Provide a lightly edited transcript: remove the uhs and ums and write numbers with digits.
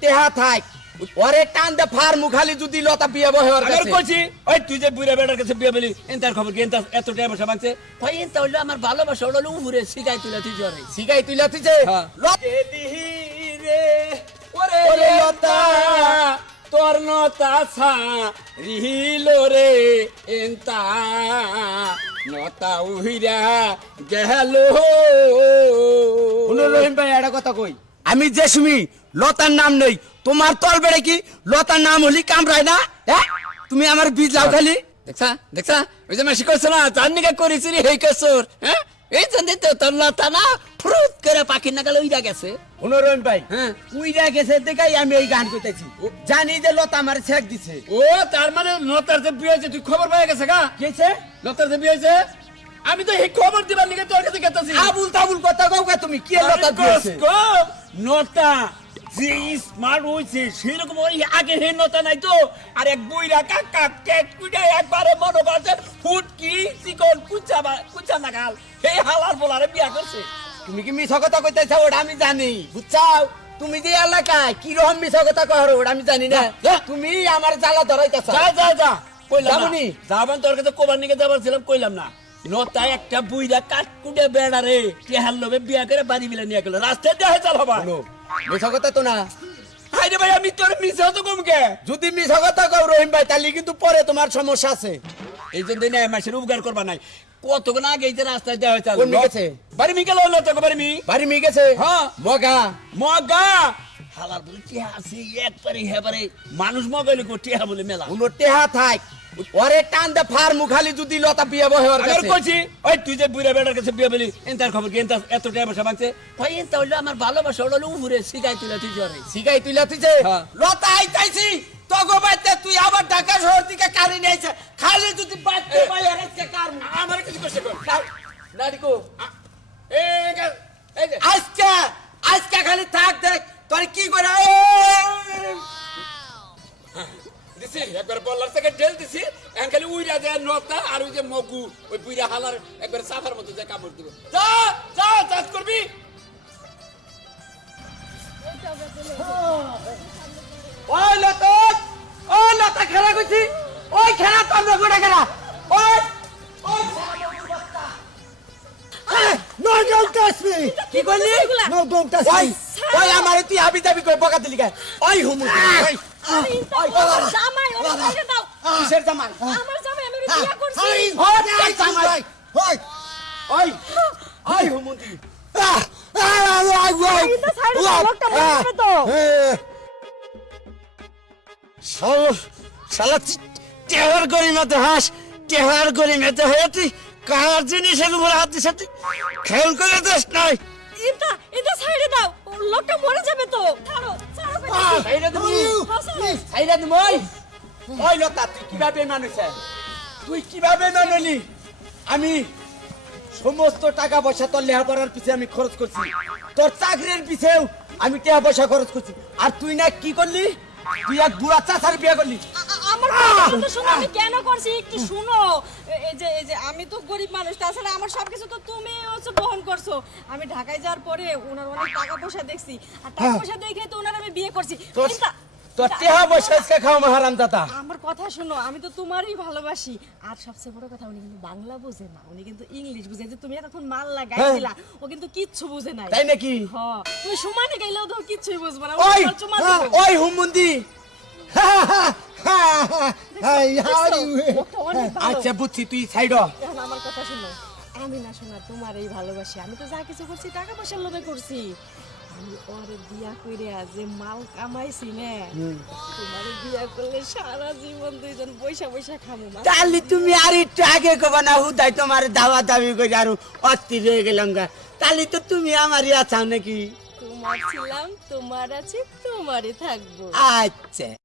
টেহা থাক ওরে টান দে ফার মুখালি যদি লতা বিয়ে বহে ওর কাছে আমি কইছি ওই তুই যে বুইরা বেটার কাছে বিয়ে বলি এনতার খবর কি এনতা এত টাকা পয়সা মাগছে ভাই এটা হইলো আমার ভালোবাসা হলো উপরে শিখাই তুলে তুই জরে সিগাই তুইলা তুইছে রে ওরে লতা তোর নতা সা রিহিলো রে এনতা নতা উহিরা গেলো শুনো রহিম ভাই একটা কথা কই আমি যে সুমি লতার নাম নেই তোমার তল বেড়ে কি লতার নাম হলি কামড়ায় না হ্যাঁ তুমি আমার বীজ লাও খালি দেখছা ওই যে মাসি করছে না তার নিকা করেছি রে হেই কসর হ্যাঁ এই জন্য তো তোর লতা না ফ্রুট করে পাখির নাগাল উইরা গেছে শুনো রহিম ভাই হ্যাঁ উইরা গেছে দেখাই আমি এই গান কইতেছি জানি যে লতা আমার ছেক দিছে ও তার মানে লতার যে বিয়ে হয়েছে তুই খবর পেয়ে গেছে গা কেছে লতার যে বিয়ে হয়েছে আমি তো এই খবর দিবার নিকে তোর কাছে গেতাছি আবুল তাবুল কথা কও কা তুমি কি লতা দিয়েছে নতা যে স্মার্ট হইছে সেরকম ওই আগে হে নতা নাই তো আর এক বুইরা কাকা কেক কুইডা একবারে মনে করছে ফুটকি চিকন কুচা নাগাল এই হালার বলারে বিয়া করছে তুমি কি মিছা কথা কইতেছো ওটা আমি জানি বুঝছাও তুমি যে এলাকায় কি রকম মিছা কথা কহরো ওটা আমি জানি না তুমি আমার জ্বালা ধরাইতেছ যা কইলাম যাবনি? না যাবেন তোর কাছে কোবার নিকে যাবার ছিলাম কইলাম না নতা একটা বুইরা কাটকুটে বেড়া রে টেহার লোভে বিয়া করে বাড়ি মিলে নিয়ে গেল রাস্তায় দেহে চাল হবা মিছা কথা তো না আরে ভাই আমি তোর মিছা তো কমকে যদি মিছা কথা কও রহিম ভাই তাহলে কিন্তু পরে তোমার সমস্যা আছে এই জন্য না মাসের উপকার করবা নাই কতক্ষণ আগে এই যে রাস্তায় দেওয়া হয়েছে কোন মিগেছে? বাড়ি মিগেল হলো তো বাড়ি মি বাড়ি মি গেছে হ্যাঁ মগা মগা হালার বলে টিহা আছে একবারে হেবারে মানুষ মগাইলে কো টিহা বলে মেলা উনো টেহা থাক ওরে টান দে ফার মুখালি যদি লতা বিয়ে বহে ওর আমি কাছে কইছি ওই তুই যে বুইরা বেটার কাছে বিয়ে বলি এনতার খবর কি এনতা এত টাকা পয়সা মাগছে ভাই এটা হইলো আমার ভালোবাসা হলো উপরে শিখাই তুলে তুই জরে সিগাই তুইলা তুইছে হ্যাঁ। লতা আইতাইছি তগো বাইতে তুই আবার ঢাকা শহর থেকে কারি নিয়েছে খালি যদি বাইতে ভাই আরেকটা কার আমার কিছু কষ্ট কর নাডিকো এই যে আজকে আজকে খালি থাক দেখ তোর কি করে দিছি একবার বলার থেকে ঢেল দিছি এখন খালি উইরা যায় নতা আর ওই যে মগু ওই বুইরা হালার একবার সাফার মতো যে কাপড় দিব যা যা চাষ করবি ওই লতা খেলা কইছি ওই খেলা তোর না গোটা খেলা ওই ওই No, don't touch me! কি করলি No, don't touch ওই me! ওই আমারে তুই হাবি দাবি করে বকা দিলি কে ওই হুমু ওই জামাই ওরে ছেড়ে দাও কিসের জামাই আমার জামাই আমি ওরে বিয়া করছি Hey! ওই জামাই Hey! ওই ওই হুমুন্দি এটা সাইডে লোকটা মরে যাবে তো শালা টেহার গরিমাতে হাস টেহার গরিমাতে হয়ে তুই কার জিনিসের উপর হাত দিস তুই খেয়াল করে দিস নাই এটা সাইডে দাও লোকটা মরে যাবে তো ছাড়ো ছাড়ো সাইডে তুমি Please! সাইডে তুমি ওই লতা তুই কিভাবে মানুষ তুই কিভাবে মানলি আমি সমস্ত টাকা পয়সা তোর লেখাপড়ার পিছে আমি খরচ করছি তোর চাকরির পিছেও আমি টাকা পয়সা খরচ করছি আর তুই না কি করলি তুই এক বুড়া চাচার বিয়ে করলি আমার কথা শোনো আমি কেন করছি একটু শুনো এই যে আমি তো গরিব মানুষ তাছাড়া আমার সবকিছু তো তুমি হচ্ছে বহন করছো আমি ঢাকায় যাওয়ার পরে ওনার অনেক টাকা পয়সা দেখছি আর টাকা পয়সা দেখে তো ওনার আমি বিয়ে করছি তোর কিন্তু তোর টাকা পয়সা আজকে খাও মাহারাম দাদা আমার কথা শোনো আমি তো তোমারই ভালোবাসি আর সবচেয়ে বড় কথা উনি কিন্তু বাংলা বোঝে না উনি কিন্তু ইংলিশ বুঝে যে তুমি এতক্ষণ মাল লাগাই দিলা ও কিন্তু কিচ্ছু বুঝে নাই তাই নাকি হ্যাঁ তুমি সমানে গাইলেও তো কিছুই বুঝবে না ওই তোমার চুমা দেবে। ওই হুমুন্দি Hey, how do you... লোকটা অনেক ভালো। আচ্ছা বুঝছি তুই সাইড এখন আমার কথা শোনো আমি না শোনা তোমারই ভালোবাসি আমি তো যা কিছু করছি টাকা পয়সার লোভে করছি আমি ওরে বিয়া কইরে যে মাল কামাইছি না তোমারে বিয়া করলে সারা জীবন দুইজন পয়সা পয়সা খামু মা তাহলে তুমি আর একটু আগে কবা না হুদাই তোমার দাওয়া দাবি করে আর অস্থির হয়ে গেলাম গা তাহলে তো তুমি আমারই আছো নাকি তোমার ছিলাম তোমার আছে তোমারই থাকবো আচ্ছা